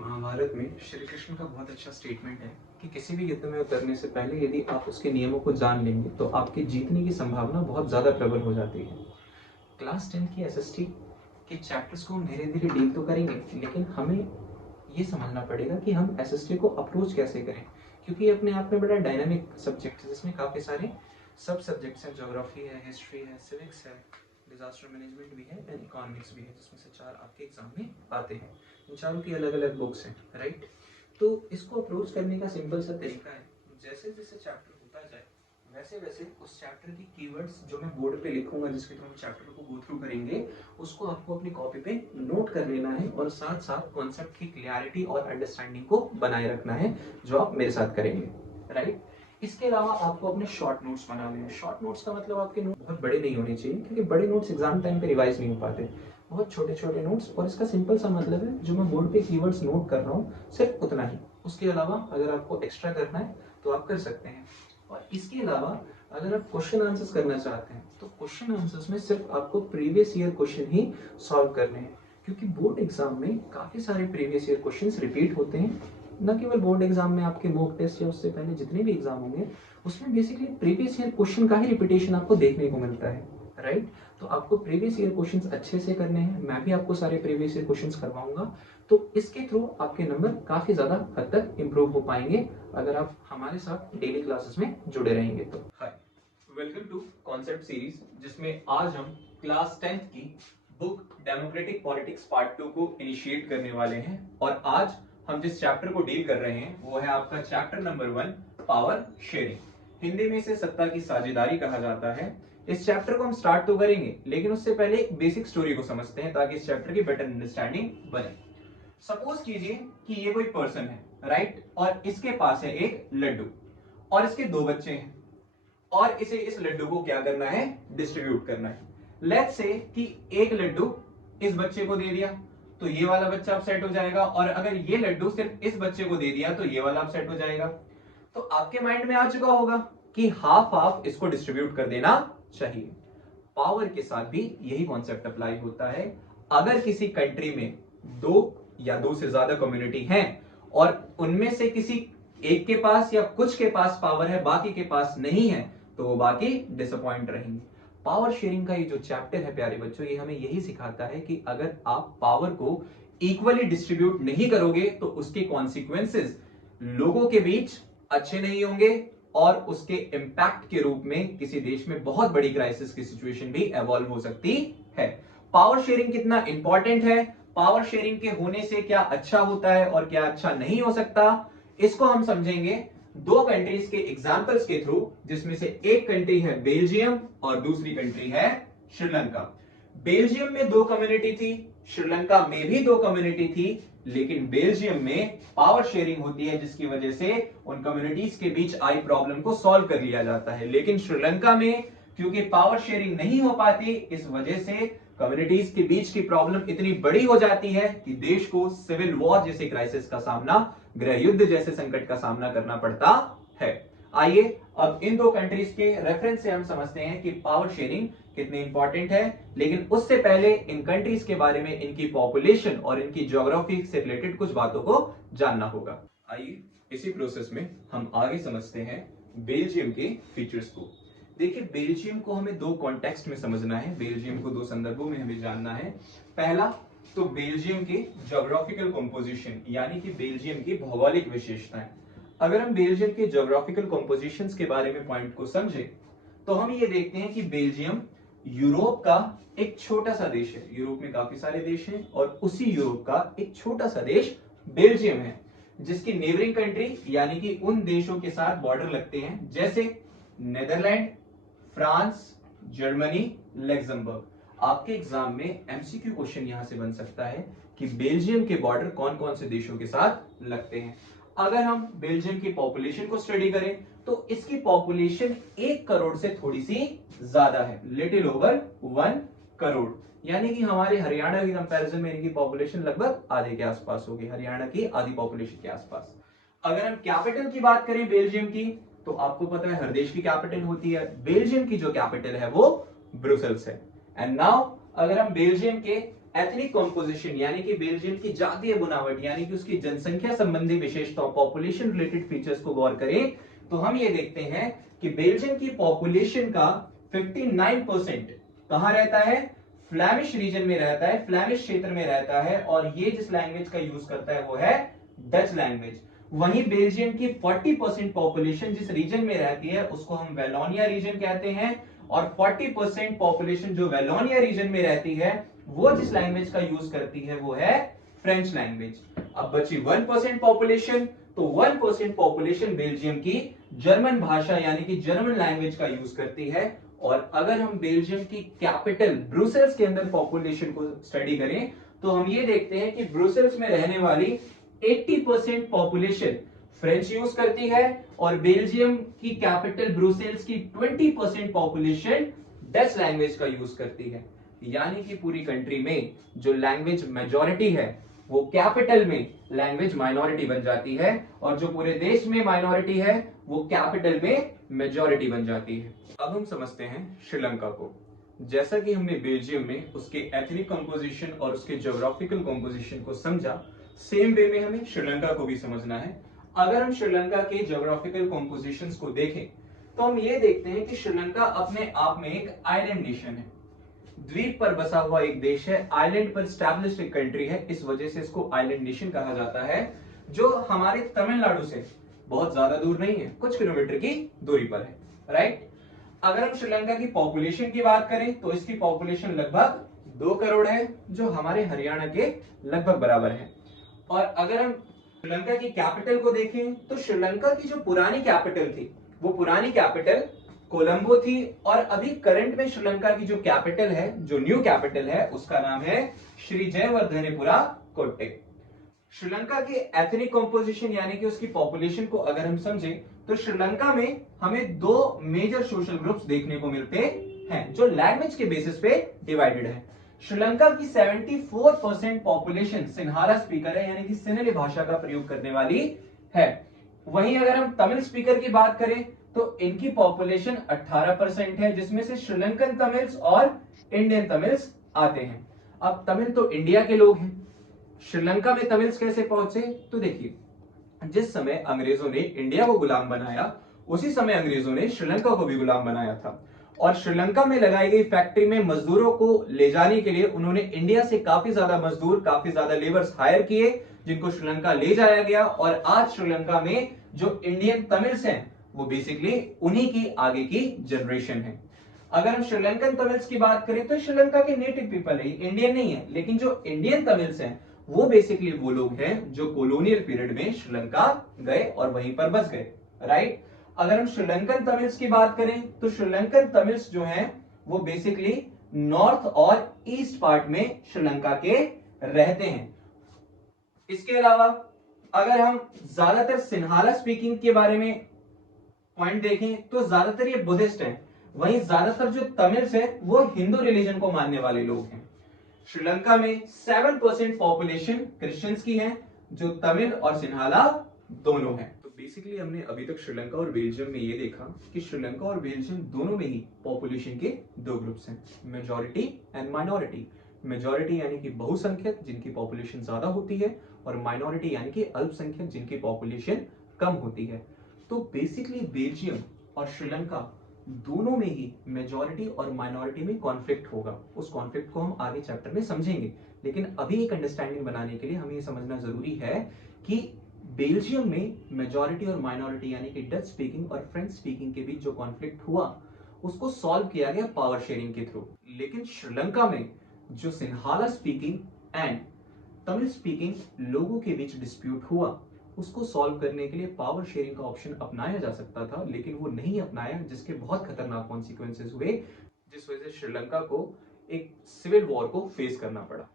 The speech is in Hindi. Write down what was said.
महाभारत में श्री कृष्ण का बहुत अच्छा स्टेटमेंट है कि किसी भी युद्ध में उतरने से पहले यदि आप उसके नियमों को जान लेंगे तो आपके जीतने की संभावना बहुत ज़्यादा प्रबल हो जाती है। क्लास 10 की एसएसटी के चैप्टर्स को हम धीरे धीरे डील तो करेंगे, लेकिन हमें ये समझना पड़ेगा कि हम एसएसटी को अप्रोच कैसे करें, क्योंकि ये अपने आप में बड़ा डायनामिक सब्जेक्ट है जिसमें काफ़ी सारे सब सब्जेक्ट्स हैं। ज्योग्राफी है, हिस्ट्री है, सिविक्स है, डिजास्टर मैनेजमेंट भी है एंड इकोनॉमिक्स भी है, जिसमें से 4 आपके एग्जाम में आते हैं। इन चारों की अलग अलग बुक्स हैं, राइट। तो इसको अप्रोच करने का सिंपल सा तरीका है, जैसे जैसे चैप्टर होता जाए वैसे वैसे उस चैप्टर की कीवर्ड्स जो मैं बोर्ड पे लिखूंगा जिसके थ्रू हम चैप्टर को गो थ्रू करेंगे, उसको आपको अपनी कॉपी पे नोट कर लेना है और साथ साथ कॉन्सेप्ट की क्लियरिटी और अंडरस्टैंडिंग को बनाए रखना है, जो आप मेरे साथ करेंगे, राइट। इसके अलावा आपको अपने शॉर्ट नोट्स बनाने हैं। शॉर्ट नोट्स का मतलब आपके नोट बहुत बड़े नहीं होने चाहिए, क्योंकि बड़े नोट्स एग्जाम टाइम पे रिवाइज नहीं हो पाते। बहुत छोटे छोटे नोट्स, और इसका सिंपल सा मतलब है जो मैं बोर्ड पे कीवर्ड्स नोट कर रहा हूँ सिर्फ उतना ही। उसके अलावा अगर आपको एक्स्ट्रा करना है तो आप कर सकते हैं। और इसके अलावा अगर आप क्वेश्चन आंसर्स करना चाहते हैं तो क्वेश्चन आंसर्स में सिर्फ आपको प्रीवियस ईयर क्वेश्चन ही सॉल्व करने हैं, क्योंकि बोर्ड एग्जाम में काफी सारे प्रीवियस ईयर क्वेश्चंस रिपीट होते हैं। न केवल बोर्ड एग्जाम में, आपके मॉक टेस्ट या उससे पहले जितने भी एग्जाम होंगे उसमें बेसिकली प्रीवियस ईयर क्वेश्चन का ही रिपीटेशन आपको देखने को मिलता है, राइट। तो आपको प्रीवियस ईयर क्वेश्चंस अच्छे से करने हैं, मैं भी आपको सारे प्रीवियस ईयर क्वेश्चंस करवाऊंगा। तो इसके थ्रू आपके नंबर काफी ज्यादा हद तक इंप्रूव हो पाएंगे अगर आप हमारे साथ डेली क्लासेस में जुड़े रहेंगे तो। हाय, वेलकम टू कॉन्सेप्ट सीरीज, जिसमें आज हम क्लास 10th की बुक डेमोक्रेटिक पॉलिटिक्स पार्ट 2 को इनिशिएट करने वाले हैं। और आज हम जिस चैप्टर को डील कर रहे हैं वो है आपका chapter number 1, power sharing. Hindi में इसे सत्ता की साझेदारी कहा जाता है। इस चैप्टर को हम स्टार्ट तो करेंगे, लेकिन उससे पहले एक बेसिक स्टोरी को समझते हैं ताकि इस चैप्टर की बेटर अंडरस्टैंडिंग बने। सपोज कीजिए कि ये कोई पर्सन है, राइट, और इसके पास है एक लड्डू और इसके 2 बच्चे हैं, और इसे इस लड्डू को क्या करना है, डिस्ट्रीब्यूट करना है। लेट्स से कि एक लड्डू इस बच्चे को दे दिया तो ये वाला बच्चा अपसेट हो जाएगा, और अगर ये लड्डू सिर्फ इस बच्चे को दे दिया तो ये वाला अपसेट हो जाएगा। तो आपके माइंड में आ चुका होगा कि हाफ हाफ इसको डिस्ट्रीब्यूट कर देना चाहिए। पावर के साथ भी यही कॉन्सेप्ट अप्लाई होता है। अगर किसी कंट्री में 2 या 2 से ज्यादा कम्युनिटी हैं और उनमें से किसी एक के पास या कुछ के पास पावर है, बाकी के पास नहीं है, तो वो बाकी डिसअपॉइंट रहेंगे। पावर शेयरिंग का ये जो चैप्टर है प्यारे बच्चों, ये हमें यही सिखाता है कि अगर आप पावर को इक्वली डिस्ट्रीब्यूट नहीं करोगे तो उसके कॉन्सिक्वेंसेस लोगों के बीच अच्छे नहीं होंगे, और उसके इंपैक्ट के रूप में किसी देश में बहुत बड़ी क्राइसिस की सिचुएशन भी एवॉल्व हो सकती है। पावर शेयरिंग कितना इंपॉर्टेंट है, पावर शेयरिंग के होने से क्या अच्छा होता है और क्या अच्छा नहीं हो सकता, इसको हम समझेंगे 2 कंट्रीज के एग्जांपल्स के थ्रू, जिसमें से एक कंट्री है बेल्जियम और दूसरी कंट्री है श्रीलंका। बेल्जियम में 2 कम्युनिटी थी, श्रीलंका में भी 2 कम्युनिटी थी, लेकिन बेल्जियम में पावर शेयरिंग होती है जिसकी वजह से उन कम्युनिटीज के बीच आई प्रॉब्लम को सॉल्व कर लिया जाता है। लेकिन श्रीलंका में क्योंकि पावर शेयरिंग नहीं हो पाती, इस वजह से कम्युनिटीज के बीच की प्रॉब्लम इतनी बड़ी हो जाती है कि देश को सिविल वॉर जैसे क्राइसिस का सामना, गृह युद्ध जैसे संकट का सामना करना पड़ता है। आइए अब इन 2 कंट्रीज के रेफरेंस से हम समझते हैं कि पावर शेयरिंग कितनी इंपॉर्टेंट है। लेकिन उससे पहले इन कंट्रीज के बारे में, इनकी पॉपुलेशन और इनकी ज्योग्राफी से रिलेटेड कुछ बातों को जानना होगा। आइए इसी प्रोसेस में हम आगे समझते हैं बेल्जियम के फीचर्स को। देखिए, बेल्जियम को हमें 2 कॉन्टेक्स्ट में समझना है, बेल्जियम को 2 संदर्भों में हमें जानना है। पहला तो बेल्जियम के ज्योग्राफिकल कंपोजिशन, यानी कि बेल्जियम की भौगोलिक विशेषताएं। अगर हम बेल्जियम के ज्योग्राफिकल कंपोजिशंस के बारे में पॉइंट को समझे तो हम ये देखते हैं कि बेल्जियम यूरोप का एक छोटा सा देश है। यूरोप में काफी सारे देश हैं और उसी यूरोप का एक छोटा सा देश बेल्जियम है, जिसकी नेबरिंग कंट्री यानी कि उन देशों के साथ बॉर्डर लगते हैं, जैसे नेदरलैंड, फ्रांस, जर्मनी, लग्जमबर्ग। आपके एग्जाम में एमसीक्यू क्वेश्चन यहां से बन सकता है कि बेल्जियम के बॉर्डर कौन कौन से देशों के साथ लगते हैं। अगर हम बेल्जियम की पॉपुलेशन को स्टडी करें तो इसकी पॉपुलेशन 1 करोड़ से थोड़ी सी ज्यादा है, लिटिल ओवर 1 करोड़, यानी कि हमारे हरियाणा के कंपैरिजन में इनकी पॉपुलेशन लगभग आधे के आसपास होगी, हरियाणा की आधी पॉपुलेशन के आसपास। अगर हम कैपिटल की बात करें बेल्जियम की, तो आपको पता है हर देश की कैपिटल होती है, बेल्जियम की जो कैपिटल है वो ब्रुसेल्स है। एंड नाउ अगर हम बेल्जियम के एथनिक कॉम्पोजिशन यानी कि बेल्जियम की जातीय बनावट यानी कि उसकी जनसंख्या संबंधी विशेषताओं, पॉपुलेशन रिलेटेड फीचर्स को गौर करें तो हम ये देखते हैं कि बेल्जियम की पॉपुलेशन का 59% कहां रहता है, फ्लैमिश रीजन में रहता है, फ्लैमिश क्षेत्र में रहता है, और ये जिस लैंग्वेज का यूज करता है वो है डच लैंग्वेज। वहीं बेल्जियम की 40% पॉपुलेशन जिस रीजन में रहती है उसको हम वेलोनिया रीजन कहते हैं, और 40% पॉपुलेशन जो वेलोनिया रीजन में रहती है वो जिस लैंग्वेज का यूज करती है वो है फ्रेंच लैंग्वेज। अब बची 1% पॉपुलेशन, तो 1% पॉपुलेशन बेल्जियम की जर्मन भाषा यानी कि जर्मन लैंग्वेज का यूज करती है। और अगर हम बेल्जियम की कैपिटल ब्रुसेल्स के अंदर पॉपुलेशन को स्टडी करें तो हम ये देखते हैं कि ब्रुसेल्स में रहने वाली 80% पॉपुलेशन फ्रेंच यूज करती है, और बेल्जियम की कैपिटल ब्रुसेल्स की 20% पॉपुलेशन डच लैंग्वेज का यूज करती है। यानी कि पूरी कंट्री में जो लैंग्वेज मेजॉरिटी है वो कैपिटल में लैंग्वेज माइनॉरिटी बन जाती है, और जो पूरे देश में माइनॉरिटी है वो कैपिटल में मेजॉरिटी बन जाती है। अब हम समझते हैं श्रीलंका को। जैसा कि हमने बेल्जियम में उसके एथनिक कंपोजिशन और उसके ज्योग्राफिकल कंपोजिशन को समझा, सेम वे में हमें श्रीलंका को भी समझना है। अगर हम श्रीलंका के ज्योग्राफिकल कंपोजिशंस को देखें तो हम ये देखते हैं कि श्रीलंका अपने आप में एक आइलैंड नेशन है, द्वीप पर बसा हुआ एक देश है, आइलैंड पर स्टैब्लिश्ड एक कंट्री है, इस वजह से इसको आइलैंड नेशन कहा जाता है, जो हमारे तमिलनाडु से बहुत ज्यादा दूर नहीं है, कुछ किलोमीटर की दूरी पर है, राइट। अगर हम श्रीलंका की पॉपुलेशन की बात करें तो इसकी पॉपुलेशन लगभग 2 करोड़ है, जो हमारे हरियाणा के लगभग बराबर है। और अगर हम श्रीलंका की कैपिटल को देखें तो श्रीलंका की जो पुरानी कैपिटल थी वो पुरानी कैपिटल कोलंबो थी, और अभी करंट में श्रीलंका की जो कैपिटल है, जो न्यू कैपिटल है, उसका नाम है श्री जयवर्धनेपुरा कोट्टे। श्रीलंका के एथनिक कंपोजिशन यानी कि उसकी पॉपुलेशन को अगर हम समझें तो श्रीलंका में हमें 2 मेजर सोशल ग्रुप्स देखने को मिलते हैं जो लैंग्वेज के बेसिस पे डिवाइडेड है। श्रीलंका की 74% पॉपुलेशन सिन्हाला स्पीकर है यानी कि सिन्हली भाषा का प्रयोग करने वाली है। वहीं अगर हम तमिल स्पीकर की बात करें तो इनकी पॉपुलेशन 18% है, जिसमें से श्रीलंकन तमिल्स और इंडियन तमिल्स आते हैं। अब तमिल तो इंडिया के लोग हैं, श्रीलंका में तमिल्स कैसे पहुंचे, तो देखिए जिस समय अंग्रेजों ने इंडिया को गुलाम बनाया उसी समय अंग्रेजों ने श्रीलंका को भी गुलाम बनाया था, और श्रीलंका में लगाई गई फैक्ट्री में मजदूरों को ले जाने के लिए उन्होंने इंडिया से काफी ज्यादा मजदूर, काफी ज्यादा लेबर्स हायर किए, जिनको श्रीलंका ले जाया गया। और आज श्रीलंका में जो इंडियन तमिल्स हैं वो बेसिकली उन्हीं की आगे की जनरेशन है। अगर हम श्रीलंकन तमिल्स की बात करें तो श्रीलंका के नेटिव पीपल है, इंडियन नहीं है, लेकिन जो इंडियन तमिल्स हैं वो बेसिकली वो लोग हैं जो कॉलोनियल पीरियड में श्रीलंका गए और वहीं पर बस गए, राइट। अगर हम श्रीलंकन तमिल्स की बात करें तो श्रीलंकन तमिल्स जो हैं वो बेसिकली नॉर्थ और ईस्ट पार्ट में श्रीलंका के रहते हैं। इसके अलावा अगर हम ज्यादातर सिन्हाला स्पीकिंग के बारे में पॉइंट देखें तो ज्यादातर ये बुद्धिस्ट हैं, वहीं ज्यादातर जो तमिल्स हैं वो हिंदू रिलीजन को मानने वाले लोग हैं। श्रीलंका में 7% पॉपुलेशन क्रिश्चियंस की है, जो तमिल और सिन्हाला दोनों हैं। तो बेसिकली हमने अभी तक श्रीलंका और बेल्जियम में ये देखा कि श्रीलंका और बेल्जियम दोनों में ही पॉपुलेशन के 2 ग्रुप्स हैं, मेजॉरिटी एंड माइनॉरिटी। मेजॉरिटी यानी कि बहुसंख्यक जिनकी पॉपुलेशन ज्यादा होती है, और माइनॉरिटी यानी कि अल्पसंख्यक जिनकी पॉपुलेशन कम होती है। तो बेसिकली बेल्जियम और श्रीलंका दोनों में ही मेजॉरिटी और माइनॉरिटी में कॉन्फ्लिक्ट होगा। उस कॉन्फ्लिक्ट को हम आगे चैप्टर में समझेंगे, लेकिन अभी एक अंडरस्टैंडिंग बनाने के लिए हमें यह समझना जरूरी है कि बेल्जियम में मेजॉरिटी और माइनॉरिटी यानी कि डच स्पीकिंग और फ्रेंच स्पीकिंग के बीच जो कॉन्फ्लिक्ट हुआ उसको सॉल्व किया गया पावर शेयरिंग के थ्रू। लेकिन श्रीलंका में जो Sinhala speaking and Tamil speaking लोगों के बीच डिस्प्यूट हुआ उसको सॉल्व करने के लिए पावर शेयरिंग का ऑप्शन अपनाया जा सकता था, लेकिन वो नहीं अपनाया, जिसके बहुत खतरनाक कॉन्सिक्वेंसेस हुए, जिस वजह से श्रीलंका को एक सिविल वॉर को फेस करना पड़ा।